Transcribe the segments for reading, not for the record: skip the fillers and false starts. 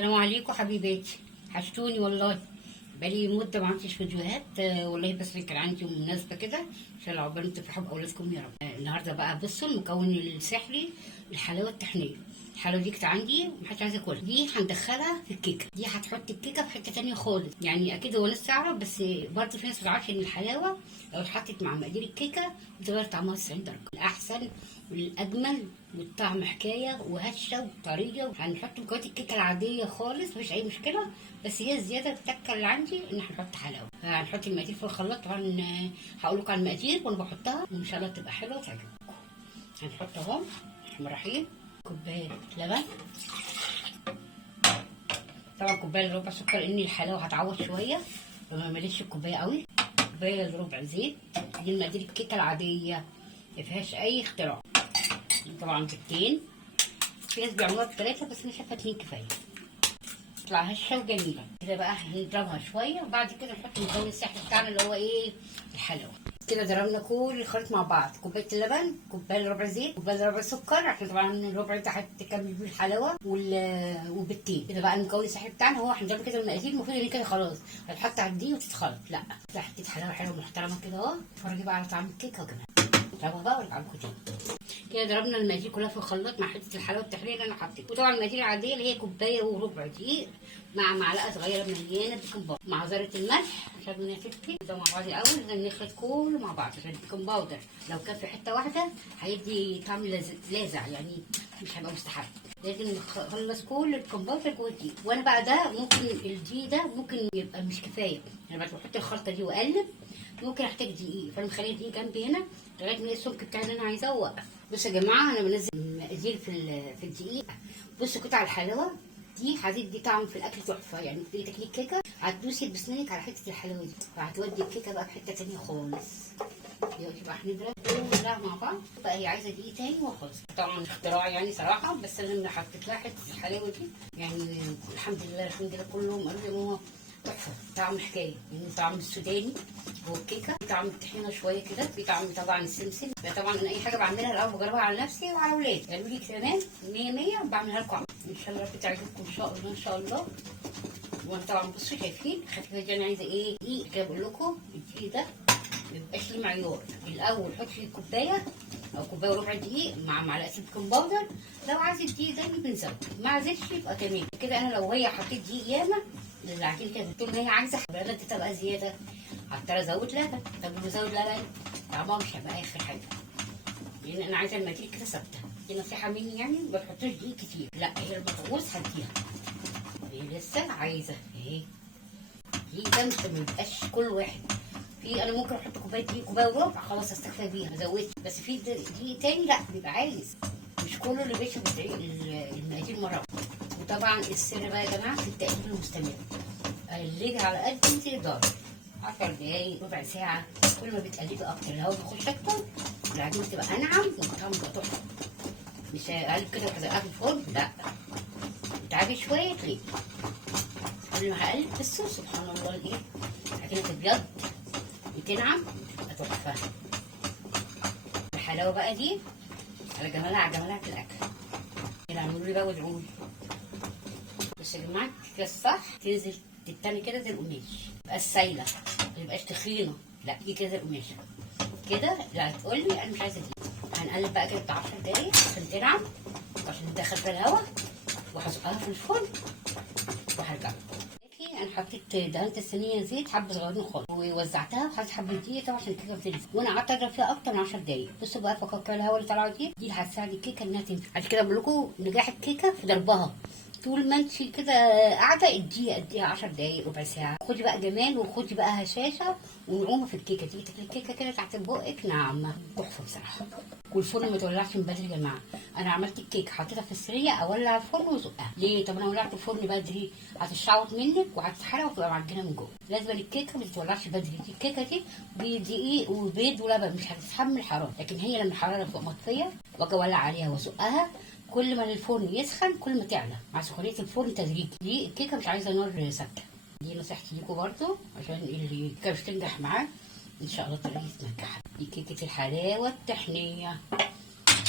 السلام عليكم حبيباتي، حشتوني والله. بقالي مده ما عملتش فيديوهات والله، بس كان عندي مناسبه كده عشان عقبال تفرحوا باولادكم يا رب. النهارده بقى بصوا المكون السحري الحلاوه الطحينيه. الحلاوه دي كانت عندي ومحدش عايز ياكلها، دي هندخلها في الكيكه. دي هتحط الكيكه في حته تانية خالص، يعني اكيد هو ناس تعرف، بس برضه في ناس ما تعرفش ان الحلاوه لو اتحطت مع مقادير الكيكه بتغير طعمها 90 درجه الاحسن والاجمل، والطعم حكايه وهشه وطريه. هنحط مكونات الكيكه العاديه خالص مفيش اي مشكله، بس هي الزياده التكه اللي عندي ان هنحط حلاوه. هنحط المقادير في الخلاط طبعا، هقول لكم على المقادير وانا بحطها وان شاء الله تبقى حلوه وتعجبكم. هنحط اهو مرحيل كوبايه لبن، طبعا كوبايه الا ربع سكر لان الحلاوه هتعوض شويه وما مليش الكوبايه قوي. كوبايه الا ربع زيت، دي المقادير الكيكه العاديه ما فيهاش اي اختراع. طبعا بيضتين، في ناس بيعملوها بثلاثه بس انا شايفه 2 كفايه، تطلع هشه وجميله كده. بقى هنضربها شويه وبعد كده نحط المكون السحري بتاعنا اللي هو ايه؟ الحلاوه. كده ضربنا كل الخليط مع بعض، كوبايه اللبن، كوبايه ربع زيت، كوبايه ربع سكر، عشان طبعا الربع ده هتكمل بيه الحلاوه وبالتين. كده بقى المكون السحري بتاعنا هو هنضرب كده المقادير. المفروض ان كده خلاص هتحط على الدقيق وتتخلط، لا حطيت حلاوه حلوه محترمه كده اهو. اتفرجي بقى على طعم الكيكه وكمان نضربها بقى وارجع لكم تاني. كده ضربنا المقادير كلها في الخلاط مع حته الحلاوه التحليه اللي انا حطيتها، وطبعا المقادير العاديه اللي هي كوبايه وربع دقيق مع معلقه صغيره مليانه بيكنج باودر مع ذره الملح عشان نفتفت ده مع بعض الاول. لازم نخلط كله مع بعض عشان البيكنج باودر لو كان في حته واحده هيدي طعم لاذع، يعني مش هيبقى مستحب. لازم نخلص كل البيكنج باودر جوه الدقيق. وانا بقى ده ممكن الدقيق ده ممكن يبقى مش كفايه، انا بعد ما احط الخلطه دي واقلب ممكن احتاج دقيق، فانا مخليه دقيق جنبي هنا لغايه ما السمك بتاعي اللي انا عايزاه اوقف. بصوا يا جماعه انا بنزل مقادير في الدقيق. بصوا قطع الحلاوه دي هتدي طعم في الاكل تحفه، يعني تيجي تاكلي الكيكه هتدوسي بسنانك على حته الحلاوه دي فهتودي الكيكه بقى في حته تانيه خالص. دلوقتي بقى هنضرب كلها مع بعض. بقى هي عايزه دقيق تاني وخلاص. طبعا اختراع يعني صراحه، بس انا حطيت لها حته الحلاوه دي يعني الحمد لله كلهم قالوا لي ماما تحفه، طعم حكايه. يعني طعم السوداني هو الكيكه، في طعم الطحينه شويه كده، في طعم طبعا السمسم. طبعا انا اي حاجه بعملها الاول بجربها على نفسي وعلى اولادي، قالوا لي تمام 100 100 وبعملها لكم ان شاء الله بتعجبكم ان شاء الله ان شاء الله. وانا طبعا بصوا شايفين خفيفه دي، انا عايزه ايه دقيق كده. بقول لكم الدقيق ده ما يبقاش ليه معيار. الاول حط فيه كوبايه او كوبايه وربع دقيق مع معلقه بيكنج باودر. لو عايز الدقيق ده بنزود، ما عايزش يبقى تمام كده. انا لو هي حطيت دقيق ياما العجينه كده طول ما هي عايزه بدل تبقى زياده هضطر ازود لبن. طب لما ازود لبن طعمها مش هيبقى اخر حاجه، لان انا عايزه المقادير كده ثابته. دي نصيحه مني يعني، ما تحطوش دقيق كتير، لا هي لما تغوص هديها. هي لسه عايزه اهي الدقيق ده مش ميبقاش كل واحد. في انا ممكن احط كوبايه دقيق كوبايه وربع خلاص استكفى بيها ما زودتش، بس في دقيق تاني لا بيبقى عايز، مش كله اللي بيشرب المقادير مره. وطبعا السر بقى يا جماعه في التقليب المستمر، قلبي على قد انت تقدري 10 دقايق ربع ساعه. كل ما بتقلبي اكتر الهواء بيخش اكتر العجينه بتبقى انعم والطعم بيبقى تحفه. مش هقلب كده وهزقها في الفرن، لا تعبي شويه تلاقي كل ما هقلب بس سبحان الله الايه العجينه تبيض وتنعم تحفه. الحلاوه بقى دي على جمالها على جمالها في الاكل. كده اعملوا لي بقى وادعوا لي. بس يا جماعه كده الصح تنزل تتني كده زي القماش، متبقاش سايله ما تبقاش تخينه، لا دي كده زي القماشه كده. لا هتقول لي انا مش عايزه دي. هنقلب بقى كده بتاع 10 دقايق عشان تنعم وعشان تدخل فيها الهواء، وهزقها في الفرن وهرجع. انا حطيت دهنت الصينيه زيت حبه صغيرين خالص ووزعتها وحطيت حبه دقيق طبعا عشان الكيكه تنزل، وانا قعدت اضرب فيها اكتر من 10 دقايق. بصوا بقى فكاكيع الهواء اللي طالعه دي اللي هتساعد الكيكه انها تنزل. عشان كده بقول لكم نجاح الكيكه في ضربها. طول ما انت كده قاعده اديها 10 دقايق ربع ساعه. خدي بقى جمال وخدي بقى هشاشه ونعومه في الكيكه. تيجي تاكلي الكيكه كده تحت بقك ناعمه تحفه بصراحه. والفرن ما تولعش من بدري يا جماعه. انا عملت الكيك حطيتها في السريه اولع الفرن وازقها. ليه؟ طب انا ولعت الفرن بدري هتشعوط منك وهتتحرق وتبقى معجنه من جوه. لازم الكيكه ما تتولعش بدري. دي الكيكه دي بدقيق وبيض ولبن مش هتتحمل حراره، لكن هي لما الحراره تبقى مطفيه واجي اولع عليها وازقها كل ما الفرن يسخن كل ما تعلى مع سخونيه الفرن تدريجي. دي الكيكه مش عايزه نار ثابته. دي نصيحتي ليكم برضو عشان اللي كده مش تنجح معاه ان شاء الله طريقه نجاحها. دي كيكه الحلاوه الطحينيه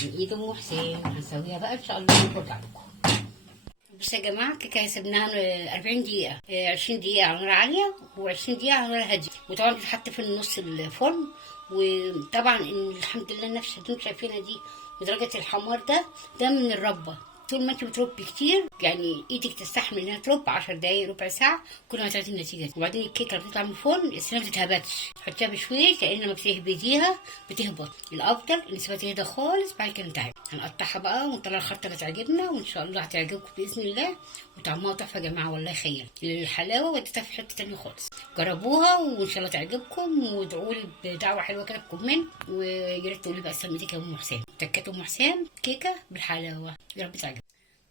من ايد ام حسين، هنسويها بقى ان شاء الله ونرجع لكم. بصوا يا جماعه الكيكه سيبناها 40 دقيقه، 20 دقيقه على نار عاليه و20 دقيقه على نار هاديه، وطبعا بتتحط في النص الفرن. وطبعا الحمد لله النفشه اللي انتوا شايفينها دي ودرجه الحمار ده من الربه. طول ما انت بتربي كتير يعني ايدك تستحمل انها ترب 10 دقايق ربع ساعه كل ما تعطي النتيجه دي. وبعدين الكيكه اللي بتطلع من الفرن السنه ما تتهبطش، تحطيها بشويش لان لما بتهبديها بتهبط. الافضل ان تسيبها تهدى خالص بعد كده نتعب. هنقطعها بقى ونطلع الخرطه اللي تعجبنا وان شاء الله هتعجبكم باذن الله. وطعمها تحفه يا جماعه والله خيال. الحلاوه وديتها في حته تانيه خالص. جربوها وان شاء الله تعجبكم وادعوا لي بدعوه حلوه كده في كومنت. ويا ريت تقولي بقى سميتك يا ام حسام. تكات ام حسام كيكه بالحلاوه، يا رب تعجبكم.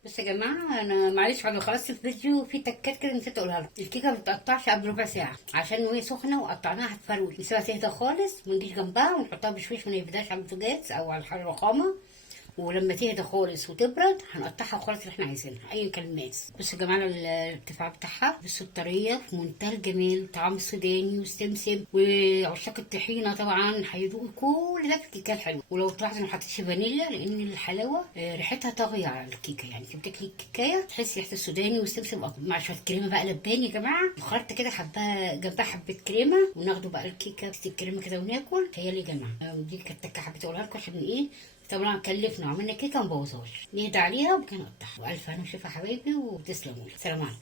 بص يا جماعه انا معلش بعد ما خلصت الفيديو في تكات كده نسيت اقولها لكم. الكيكه ما بتقطعش قبل ربع ساعه عشان وهي سخنه وقطعناها هتفرول. نسيبها تهدى خالص ونجيش جنبها ونحطها بشويش ما نبداش على البوتاجاز او على الحراره الرخامه. ولما تهدى خالص وتبرد هنقطعها خالص اللي احنا عايزينها ايا كان المقاس. بصوا يا جماعه الارتفاع بتاعها بصوا الطريه في منتهى الجمال، طعم سوداني وسمسم. وعشاق الطحينه طبعا هيدوقوا كل ده في الكيكه الحلوه. ولو تلاحظوا ما حطيتش فانيليا لان الحلاوه ريحتها طاغيه على الكيكه. يعني انت بتاكلي الكيكايه تحسي ريحه السوداني والسمسم مع شويه كريمه بقى لباني يا جماعه. الخرطه كده حباها جنبها حبه كريمه وناخده بقى الكيكه الكريمه كده وناكل. تخيلي يا جماعه ودي كانت تكه حبيت اقولها لكم عشان ايه طبعا كلفنا وعملنا كيكه مبوظهاش. نهدى عليها وكان نقطعها. والف هنا وشفا حبايبي وتسلموا لي. سلام عليكم.